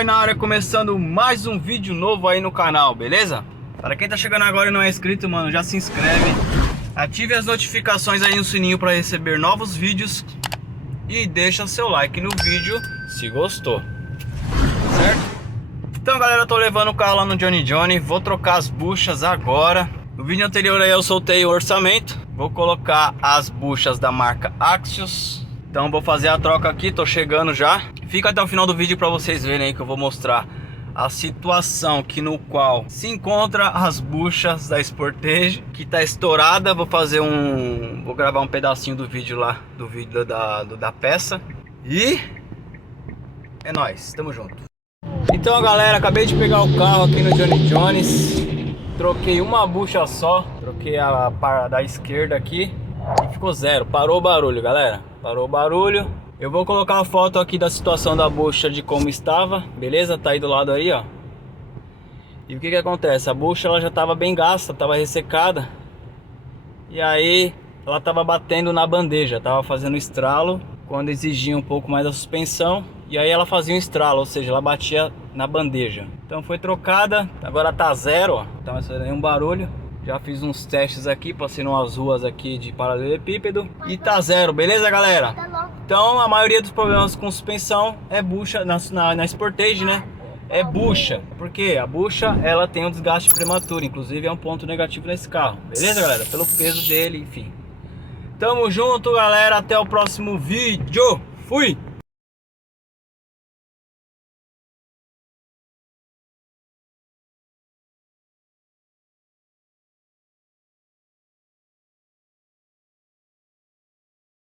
Eloy na área, começando mais um vídeo novo aí no canal, beleza? Para quem tá chegando agora e não é inscrito, mano, já se inscreve. Ative as notificações aí no sininho para receber novos vídeos. E deixa seu like no vídeo se gostou, certo? Então galera, eu tô levando o carro lá no Johnny, vou trocar as buchas agora. No vídeo anterior aí eu soltei o orçamento. Vou colocar as buchas da marca Axios. Então vou fazer a troca aqui, tô chegando já. Fica até o final do vídeo para vocês verem aí que eu vou mostrar a situação que no qual se encontra as buchas da Sportage, que tá estourada. Vou gravar um pedacinho do vídeo lá, do vídeo da peça. E é nóis, tamo junto. Então galera, acabei de pegar o carro aqui no Johnny's. Troquei uma bucha só, troquei a da esquerda aqui e ficou zero, parou o barulho, galera. Parou o barulho. Eu vou colocar uma foto aqui da situação da bucha, de como estava, beleza? Tá aí do lado aí, ó. E o que que acontece? A bucha ela já estava bem gasta, estava ressecada. E aí ela estava batendo na bandeja, tava fazendo estralo quando exigia um pouco mais da suspensão. E aí ela fazia um estralo, ou seja, ela batia na bandeja. Então foi trocada, agora tá zero, ó. Então não é nenhum barulho. Já fiz uns testes aqui, passei umas ruas aqui de paralelepípedo e tá zero, beleza galera? Então a maioria dos problemas com suspensão é bucha, na Sportage, né? É bucha, porque a bucha ela tem um desgaste prematuro, inclusive é um ponto negativo nesse carro, beleza galera? Pelo peso dele, enfim. Tamo junto galera, até o próximo vídeo, fui!